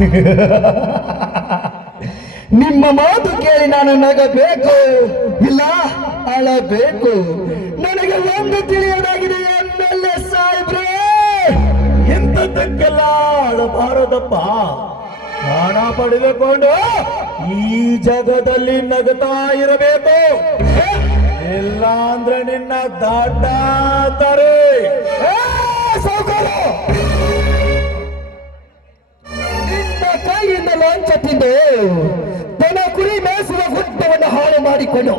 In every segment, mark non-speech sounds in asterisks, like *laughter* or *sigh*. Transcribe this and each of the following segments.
*laughs* ನಿಮ್ಮ ಮಾತು ಕೇಳಿ ನಾನು ನಗಬೇಕು. ಇಲ್ಲ, ಅಳಬೇಕು. ನನಗೆ ಒಂದು ತಿಳಿಯೋದಾಗಿದೆ ಎಮ್ಮೆಲ್ಲೆ ಸಾಹೇಬ್ರೇ. ಎಂತದಕ್ಕೆಲ್ಲ ಅಳಬಾರದಪ್ಪ ಹಣ ಪಡೆದುಕೊಂಡು ಈ ಜಗದಲ್ಲಿ ನಗತಾ ಇರಬೇಕು. ಇಲ್ಲ ಅಂದ್ರೆ ನಿನ್ನ ದಾಟಾತಾರೆ. ದನ ಕುರಿ ಮೇಸುವ ಹುಟ್ಟವನ್ನು ಹಾಳು ಮಾಡಿಕೊಂಡು.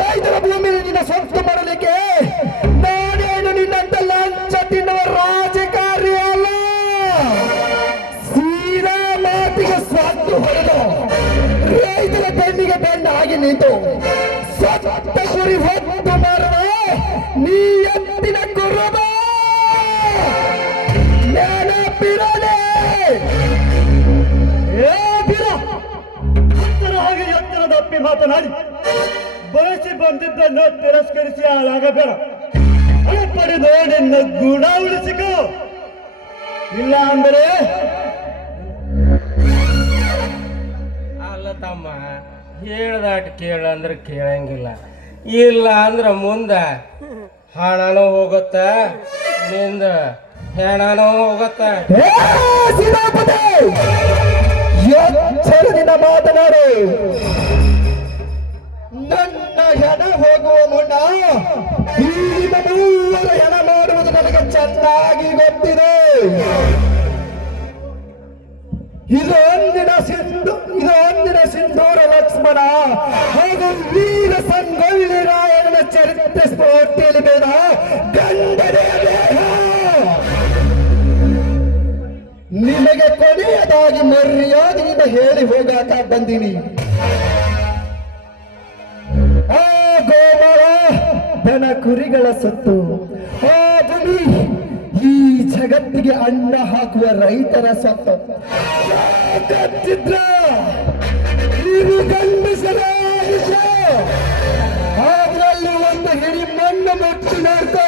ರೈತರ ಭೂಮಿಯಲ್ಲಿ ನಿನ್ನ ಸ್ವಂತ ಮಾಡಲಿಕ್ಕೆ ನಾನೇನು ನಿನ್ನಂತ ಲಂಚ ತಿನ್ನುವ ರಾಜಕಾರಿ ಅಲ್ಲ? ಸೀರಾ ಮಾತಿಗೆ ಸ್ವಾತು ಹೊಡೆದು. ರೈತರ ಬೆನ್ನಿಗೆ ಬೆನ್ನಾಗಿ ನಿಂತು. ಸತ್ತ ಕುರಿ ಹೊತ್ತು ಮಾರುವ ನೀ ಎತ್ತಿನ ಕುರುಬ ಅಪ್ಪಿ ಮಾತನಾಡಿ ಬಳಸಿ ಬಂದಿದ್ದನ್ನು ತಿರಸ್ಕರಿಸಿ ಹಾಳಾಗಬೇಡ. ಪಡೆದು ನಿನ್ನ ಗುಣ ಉಳಿಸಿಕೋ. ಇಲ್ಲ ಅಂದರೆ? ಅಲ್ಲ ತಮ್ಮ ಹೇಳ್ದಾಟ್ ಕೇಳ ಅಂದ್ರೆ ಕೇಳಂಗಿಲ್ಲ. ಇಲ್ಲ ಅಂದ್ರೆ ಮುಂದ ಹಣನೂ ಹೋಗುತ್ತ ನಿಂದ ಹೆಣನೂ ಹೋಗುತ್ತ. ಮಾತನಾಡು. ಮೂವರ ಹೆಣ ಮಾಡುವುದು ನನಗೆ ಚೆನ್ನಾಗಿ ಗೊತ್ತಿದೆ. ಇದು ಅಂದಿನ ಸಿಂಧು, ಇದು ಅಂದಿನ ಸಿಂಧೂರ ಲಕ್ಷ್ಮಣ. ಹಾಗೂ ವೀರ ಸಂಗೊಳ್ಳಿ ರಾಯಣ್ಣನ ಚರಿತ್ರೆ ಸ್ಫೂರ್ತಿಯಲ್ಲಿ ಬೇಡ. ಗಂಡನೇ ನಿಮಗೆ ಕೊನೆಯದಾಗಿ ಮರ್ಯಾದೆಯಿಂದ ಹೇಳಿ ಹೋಗಾಕ ಬಂದೀನಿ. ದನ ಕುರಿಗಳ ಸೊತ್ತು. ಆ ಭೂಮಿ ಈ ಜಗತ್ತಿಗೆ ಅಣ್ಣ ಹಾಕುವ ರೈತರ ಸೊತ್ತು. ನೀನು ಗಂಡಸರ ಆದ್ರಲ್ಲಿ ಒಂದು ಹಿಡಿ ಮಣ್ಣು ಮುಚ್ಚಿ ನೋಡ್ತಾ